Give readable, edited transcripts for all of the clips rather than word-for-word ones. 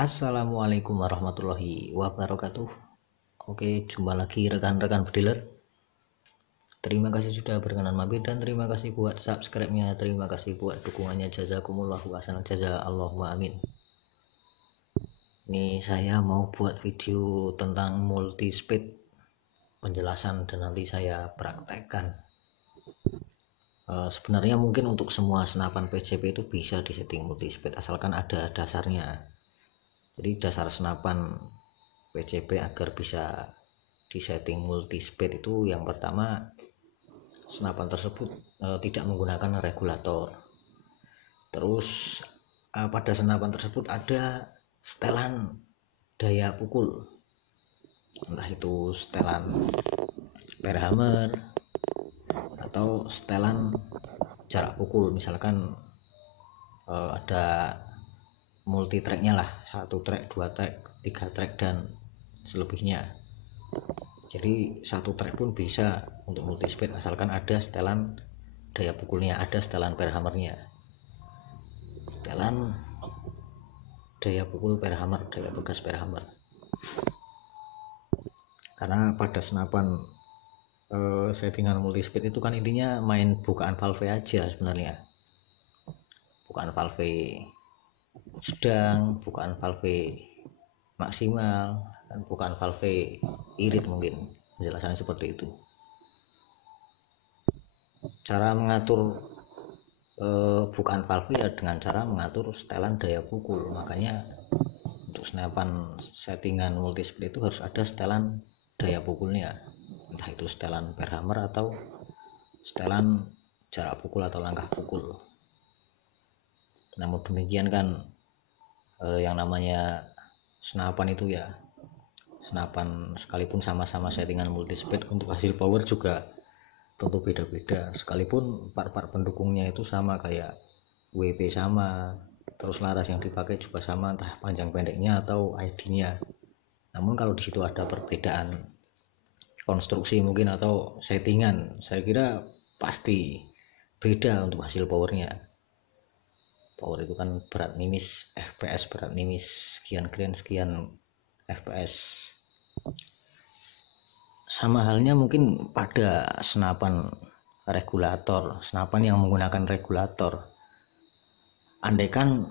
Assalamualaikum warahmatullahi wabarakatuh. Oke, jumpa lagi rekan-rekan bediler. Terima kasih sudah berkenan mampir dan terima kasih buat subscribe-nya. Terima kasih buat dukungannya. Jazakumullahu khairan jaza. Allahumma amin. Ini saya mau buat video tentang multi speed penjelasan dan nanti saya praktekkan. Sebenarnya mungkin untuk semua senapan PCP itu bisa disetting multi speed asalkan ada dasarnya. Jadi dasar senapan PCP agar bisa disetting multi speed itu yang pertama, senapan tersebut tidak menggunakan regulator. Terus pada senapan tersebut ada setelan daya pukul, entah itu setelan perhammer atau setelan jarak pukul. Misalkan ada multi tracknya lah, 1 track, 2 track, 3 track dan selebihnya. Jadi 1 track pun bisa untuk multi speed asalkan ada setelan daya pukulnya, ada setelan perhammernya. Setelan daya pukul perhammer, daya bekas perhammer. Karena pada senapan settingan multi speed itu kan intinya main bukaan valve aja sebenarnya. Bukaan valve sedang, bukaan valve maksimal, dan bukaan valve irit. Mungkin penjelasannya seperti itu. Cara mengatur bukaan valve ya dengan cara mengatur setelan daya pukul. Makanya untuk senapan settingan multi speed itu harus ada setelan daya pukulnya, entah itu setelan perhammer atau setelan jarak pukul atau langkah pukul. Namun demikian kan yang namanya senapan itu ya, senapan sekalipun sama-sama settingan multi speed, untuk hasil power juga tentu beda-beda. Sekalipun part-part pendukungnya itu sama, kayak WP sama, terus laras yang dipakai juga sama, entah panjang pendeknya atau ID-nya. Namun kalau di situ ada perbedaan konstruksi mungkin atau settingan, saya kira pasti beda untuk hasil powernya. Power itu kan berat mimis FPS, berat mimis sekian grand sekian FPS. Sama halnya mungkin pada senapan regulator, senapan yang menggunakan regulator. Andaikan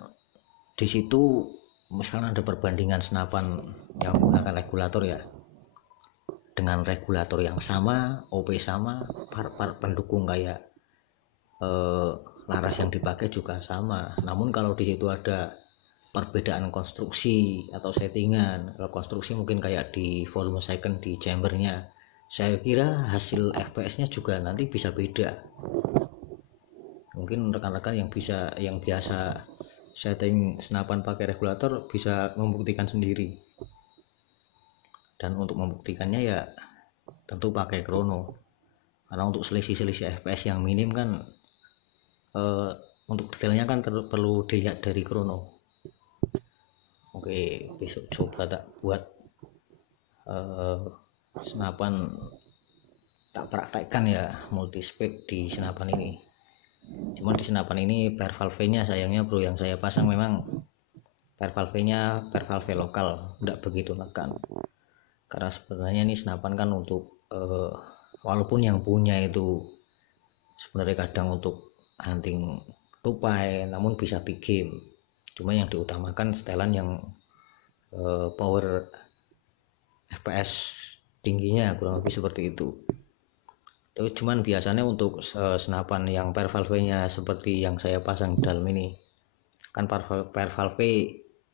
di situ misalkan ada perbandingan senapan yang menggunakan regulator ya, dengan regulator yang sama, OP sama, part-part pendukung kayak laras yang dipakai juga sama. Namun kalau di situ ada perbedaan konstruksi atau settingan, kalau konstruksi mungkin kayak di volume second di chambernya, saya kira hasil FPS-nya juga nanti bisa beda. Mungkin rekan-rekan yang biasa setting senapan pakai regulator bisa membuktikan sendiri. Dan untuk membuktikannya ya tentu pakai krono. Karena untuk selisih FPS yang minim kan untuk detailnya kan perlu dilihat dari krono. Oke, besok coba tak buat senapan, tak praktekkan ya multi speed di senapan ini. Cuma di senapan ini per valve nya sayangnya bro, yang saya pasang memang per valve nya per valve lokal, tidak begitu nekan. Karena sebenarnya ini senapan kan untuk walaupun yang punya itu sebenarnya kadang untuk hunting tupai, namun bisa big game. Cuma yang diutamakan setelan yang power FPS tingginya, kurang lebih seperti itu. Tapi cuman biasanya untuk senapan yang per valve nya seperti yang saya pasang di dalam ini kan per valve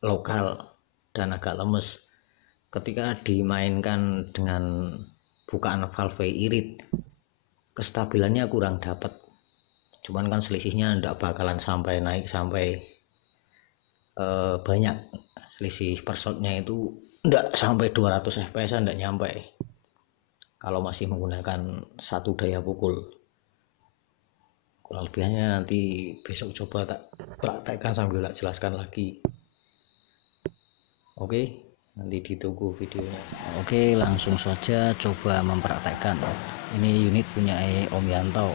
lokal dan agak lemes. Ketika dimainkan dengan bukaan valve irit, kestabilannya kurang dapat. Cuman kan selisihnya tidak bakalan sampai naik sampai banyak. Selisih per shotnya itu tidak sampai 200 fps, tidak nyampe kalau masih menggunakan 1 daya pukul. Kurang lebihnya nanti besok coba tak praktekkan sambil tak jelaskan lagi. Oke, nanti ditunggu videonya. Oke, langsung saja coba mempraktekkan. Ini unit punya Om Yanto.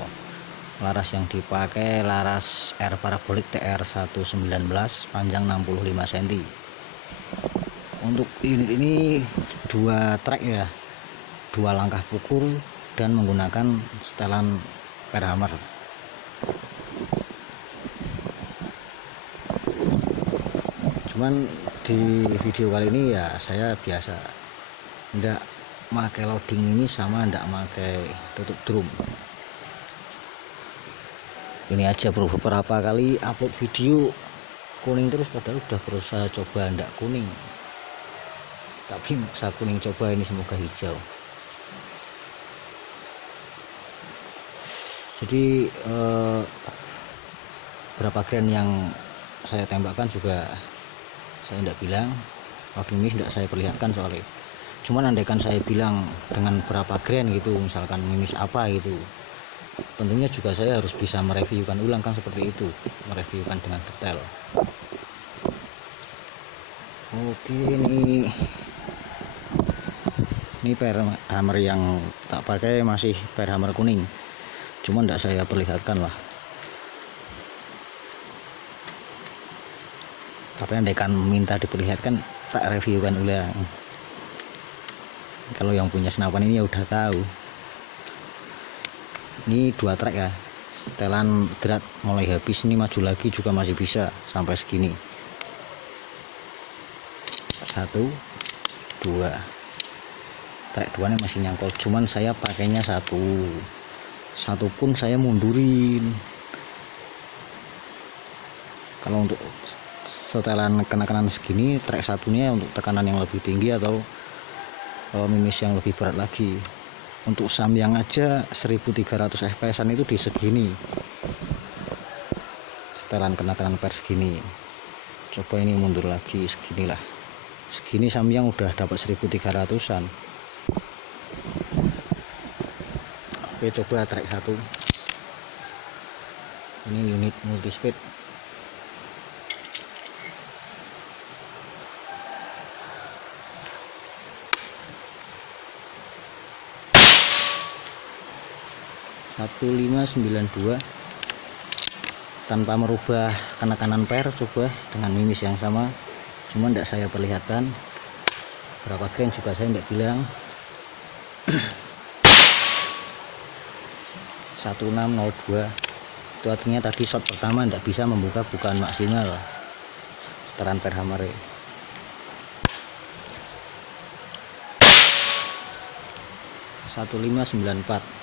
Laras yang dipakai laras R parabolik TR119 panjang 65 cm. Untuk unit ini 2 trek ya, 2 langkah pukul dan menggunakan setelan per hammer. Cuman di video kali ini ya saya biasa ndak pakai loading ini sama ndak pakai tutup drum. Ini aja bro, beberapa kali upload video kuning terus, padahal udah berusaha coba ndak kuning, tapi maksa kuning, coba ini semoga hijau. Jadi berapa grain yang saya tembakkan juga saya tidak bilang, waktu ini tidak saya perlihatkan soalnya. Cuman andaikan saya bilang dengan berapa grain gitu, misalkan minus apa gitu, tentunya juga saya harus bisa mereviewkan ulang kan, seperti itu, mereviewkan dengan detail. Oke, ini per hammer yang tak pakai masih per hammer kuning, cuman tidak saya perlihatkan lah. Tapi andaikan minta diperlihatkan, tak reviewkan ulang. Kalau yang punya senapan ini ya udah tahu. Ini 2 trek ya, setelan drat mulai habis, ini maju lagi juga masih bisa sampai segini. 1, 2, trek 2 nya masih nyangkol, cuman saya pakainya satu pun saya mundurin. Kalau untuk setelan kenakanan segini, trek satunya untuk tekanan yang lebih tinggi atau mimis yang lebih berat lagi. Untuk samyang aja 1300 fps-an itu di segini, setelan kenakanan per segini. Coba ini mundur lagi seginilah, segini samyang udah dapat 1300-an. Oke, coba trek 1. Ini unit multispeed. Satu 592 tanpa merubah kenakanan per, coba dengan mimis yang sama, cuman tidak saya perlihatkan. Berapa grain juga saya tidak bilang. 1602 itu artinya tadi shot pertama tidak bisa membuka, bukan maksimal setelan per hammer. 1594.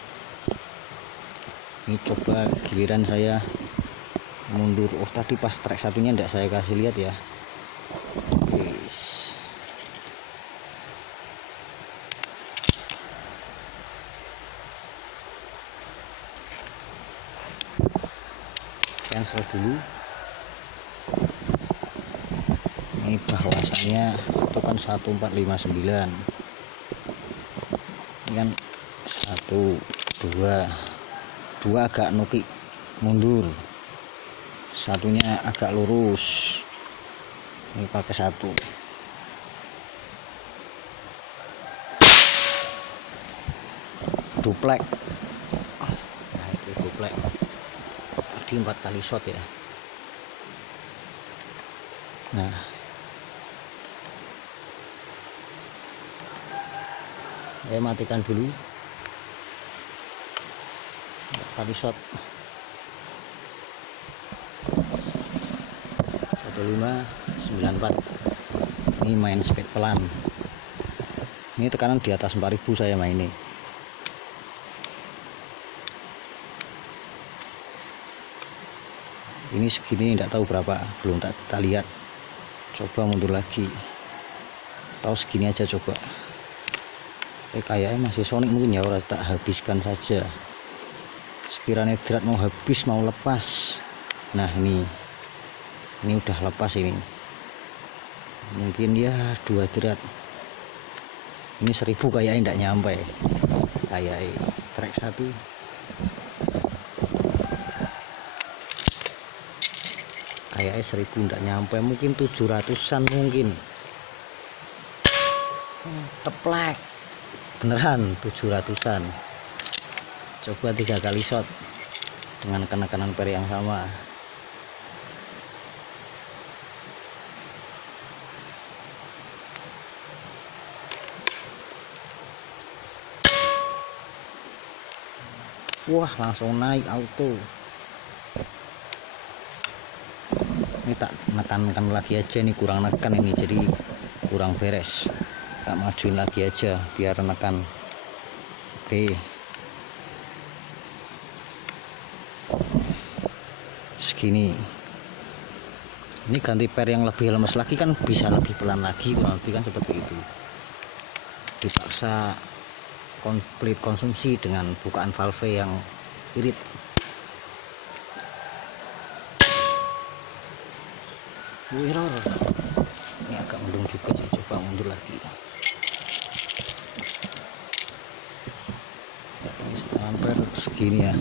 Ini coba giliran saya mundur. Oh, tadi pas trek satunya tidak saya kasih lihat ya. Guys, cancel dulu. Ini bahwasannya itu kan 1459, ini kan 1, 2 agak nuki mundur, satunya agak lurus. Ini pakai 1. Duplek. Nah, itu duplek. Tadi 4 kali shot ya. Nah, saya matikan dulu. 4 kali shot. 1594. Ini main speed pelan. Ini tekanan di atas 4000 saya main ini. Ini segini tidak tahu berapa, belum tak lihat. Coba mundur lagi, tahu segini aja coba. Kayaknya masih Sonic mungkin ya, orang tak habiskan saja. Sekiranya drat mau habis, mau lepas. Nah, ini udah lepas ini. Mungkin ya 2 drat. Ini 1000 kayaknya tidak nyampe. Kayak trek 1. Kayaknya 1000 tidak nyampe, mungkin 700-an mungkin. Teplek. Beneran 700-an. Coba 3 kali shot dengan kenakanan per yang sama. Wah, langsung naik auto. Ini tak nekan lagi aja, ini kurang nekan ini, jadi kurang beres. Tak majuin lagi aja biar nekan. Oke, segini. Ini ganti per yang lebih lemes lagi kan bisa lebih pelan lagi, kurang lebih kan seperti itu. Dipaksa komplit konsumsi dengan bukaan valve yang irit. Error. Ini agak mendung juga, saya coba mundur lagi. Ini setengah ampere segini ya.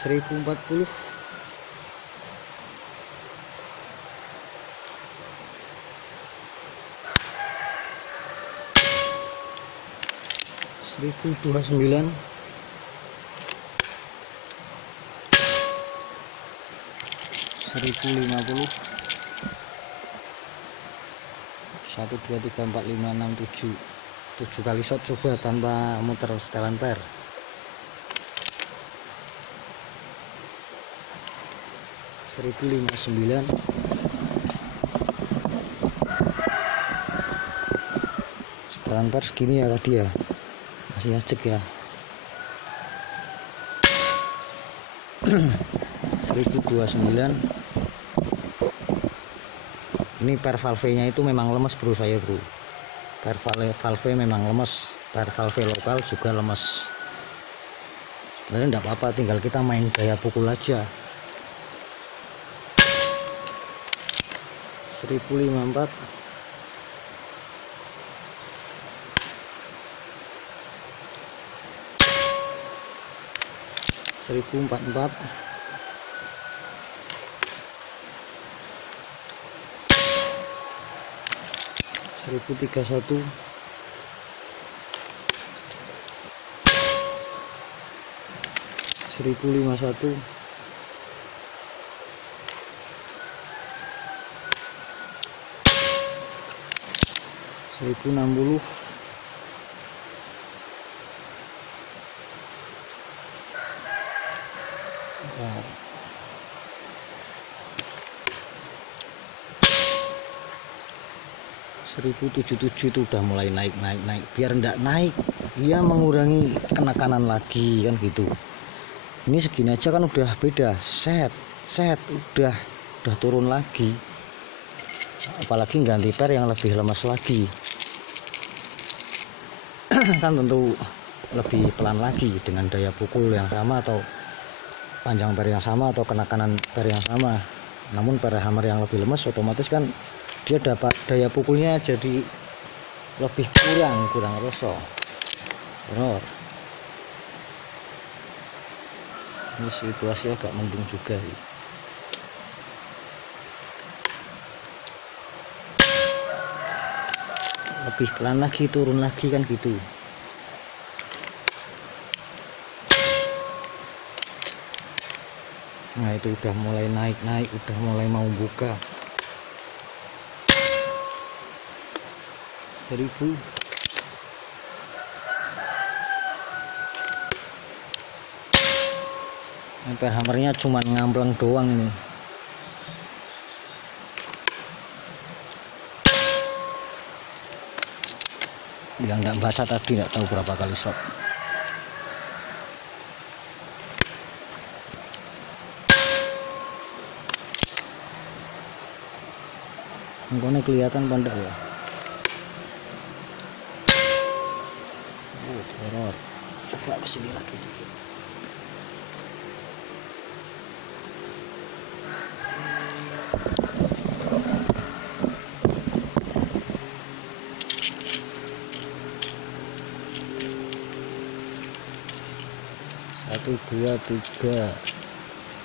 Seribu 40. Seribu 29. 1050. 1 2 3 4 5 6 7 kali shot coba tanpa muter setelan per. 1059. Setelan per segini ya tadi ya, masih ajek ya. 1029. Ini per valve nya itu memang lemes bro, saya bro. Per valve memang lemes, per valve lokal juga lemes. Sebenarnya enggak apa-apa, tinggal kita main daya pukul aja. 1054. 1044. 1031. 1051. 1060. 1077 itu udah mulai naik. Biar enggak naik, dia mengurangi penekanan lagi kan gitu. Ini segini aja kan udah beda, set udah turun lagi. Apalagi ganti per yang lebih lemas lagi. Kan tentu lebih pelan lagi dengan daya pukul yang sama atau panjang per yang sama atau penekanan per yang sama. Namun per hammer yang lebih lemas otomatis kan dia dapat daya pukulnya jadi lebih kurang rosok. Benar. Ini situasi agak mendung juga sih. Lebih pelan lagi, turun lagi kan gitu. Nah itu udah mulai naik, udah mulai mau buka. 1000. Ampere hammernya cuma ngampleng doang ini. Yang enggak basah tadi enggak tahu berapa kali shot. Ini kelihatan pandai ya. Error. Coba kesini lagi dikit. Satu, dua, tiga,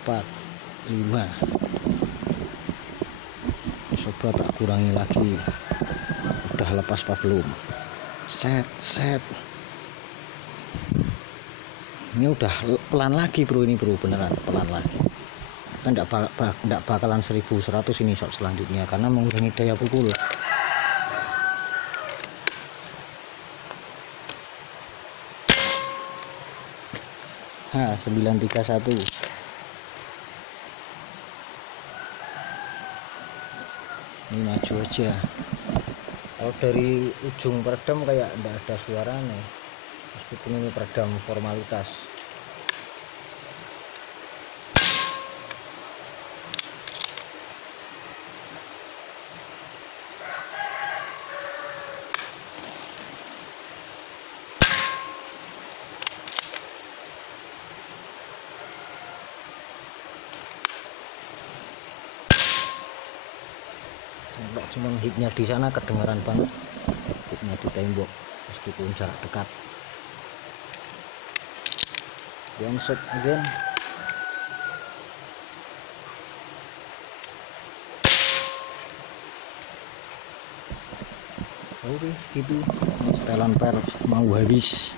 4, 5. Coba tak kurangi lagi. Udah lepas apa belum? Set. Ini udah pelan lagi bro, ini bro, beneran pelan lagi. Kan enggak bakalan 1100 ini shot selanjutnya karena mengurangi daya pukul. Nah, 931. Ini maju aja. Kalau dari ujung peredam kayak enggak ada suaranya, meskipun ini peredam formalitas. Cuma hitnya di sana kedengaran banget, hitnya di tembok meskipun jarak dekat. One shot again. Oke, segitu setelan per mau habis.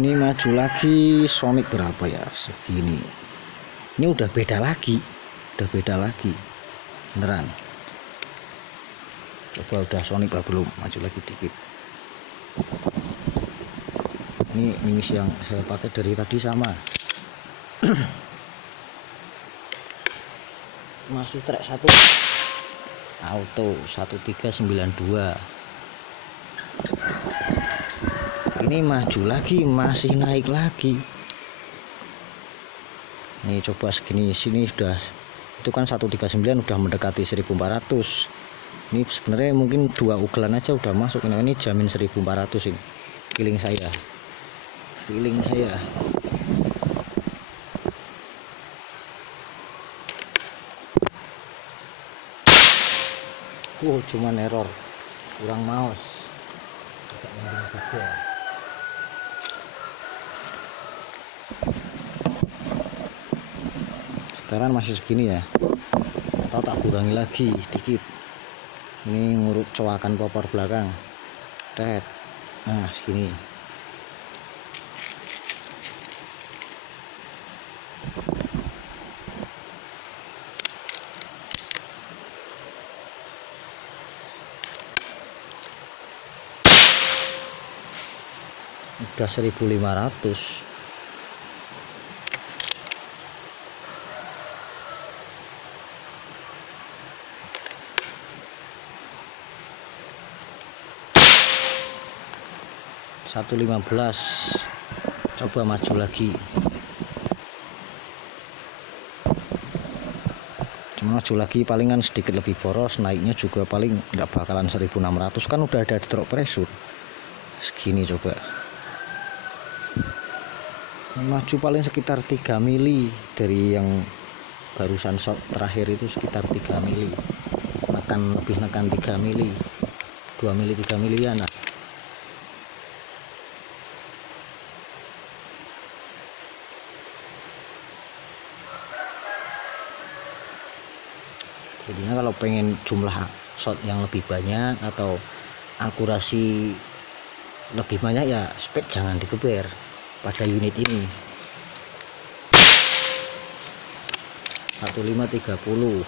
Ini maju lagi Sonic berapa ya, segini. Ini udah beda lagi, beneran. Coba udah Sonic belum, maju lagi dikit. Ini mimis yang saya pakai dari tadi sama. Masih track 1 auto 1392. Ini maju lagi, masih naik lagi. Nih coba segini, sini sudah, itu kan 139 udah mendekati 1400. Ini sebenarnya mungkin 2 ugelan aja udah masuk. Ini jamin 1400 ini. Feeling saya. Cuman error, kurang mouse. Sekarang masih segini ya, atau tak kurangi lagi dikit. Ini ngurut coakan popor belakang. Nah segini. Udah 1500. Satu 15. Coba maju lagi. Cuma maju lagi palingan sedikit lebih boros, naiknya juga paling nggak bakalan 1600, kan udah ada drop pressure segini. Coba maju paling sekitar 3 mili dari yang barusan shot terakhir itu, sekitar 3 mili, lebih nekan 3 mili, 2 mili 3 milian lah. Jadinya kalau pengen jumlah shot yang lebih banyak atau akurasi lebih banyak ya speed jangan digeber pada unit ini. 1530.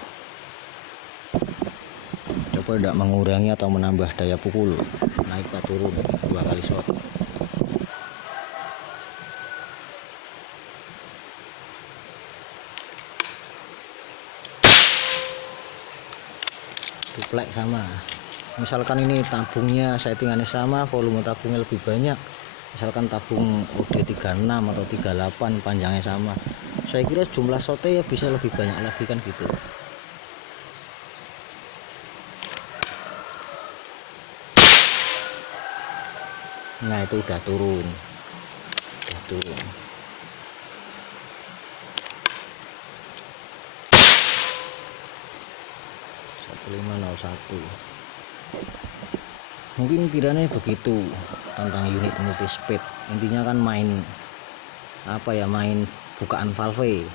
Coba tidak mengurangi atau menambah daya pukul, naik atau turun 2 kali shot. Duplek sama, misalkan ini tabungnya settingannya sama, volume tabungnya lebih banyak, misalkan tabung OD36 atau 38 panjangnya sama, saya kira jumlah shotnya ya bisa lebih banyak lagi kan gitu. Nah itu udah turun. 1501. Mungkin kiranya begitu tentang unit multi speed. Intinya kan main main bukaan valve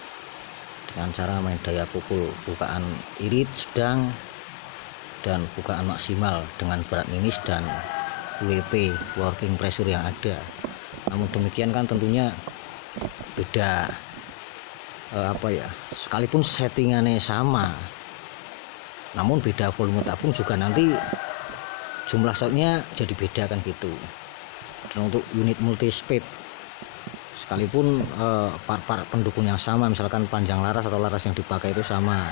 dengan cara main daya pukul, bukaan irit, sedang, dan bukaan maksimal dengan berat minis dan WP working pressure yang ada. Namun demikian kan tentunya beda sekalipun settingannya sama, namun beda volume tabung juga nanti jumlah shotnya jadi beda kan gitu. Dan untuk unit multi speed sekalipun part-part pendukung yang sama, misalkan panjang laras atau laras yang dipakai itu sama,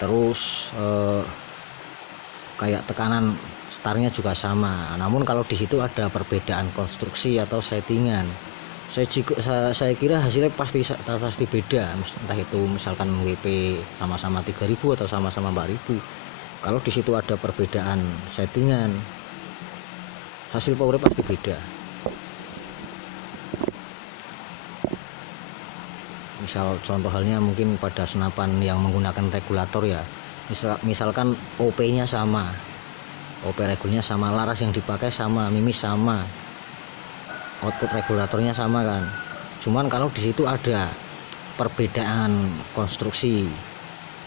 terus kayak tekanan startnya juga sama, namun kalau di situ ada perbedaan konstruksi atau settingan, saya kira hasilnya pasti beda, entah itu misalkan WP sama-sama 3000 atau sama-sama 4000. Kalau di situ ada perbedaan settingan, hasil powernya pasti beda. Misal contoh halnya mungkin pada senapan yang menggunakan regulator ya, misalkan OP-nya sama, OP regulnya sama, laras yang dipakai sama, mimis sama, output regulatornya sama kan. Cuman kalau di situ ada perbedaan konstruksi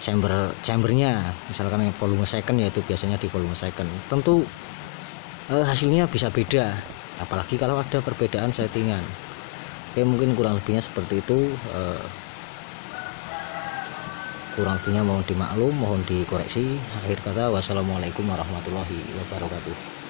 chambernya, misalkan yang volume second, yaitu biasanya di volume second, tentu hasilnya bisa beda, apalagi kalau ada perbedaan settingan. Oke, mungkin kurang lebihnya seperti itu. Kurang lebihnya mohon dimaklum, mohon dikoreksi. Akhir kata, wassalamualaikum warahmatullahi wabarakatuh.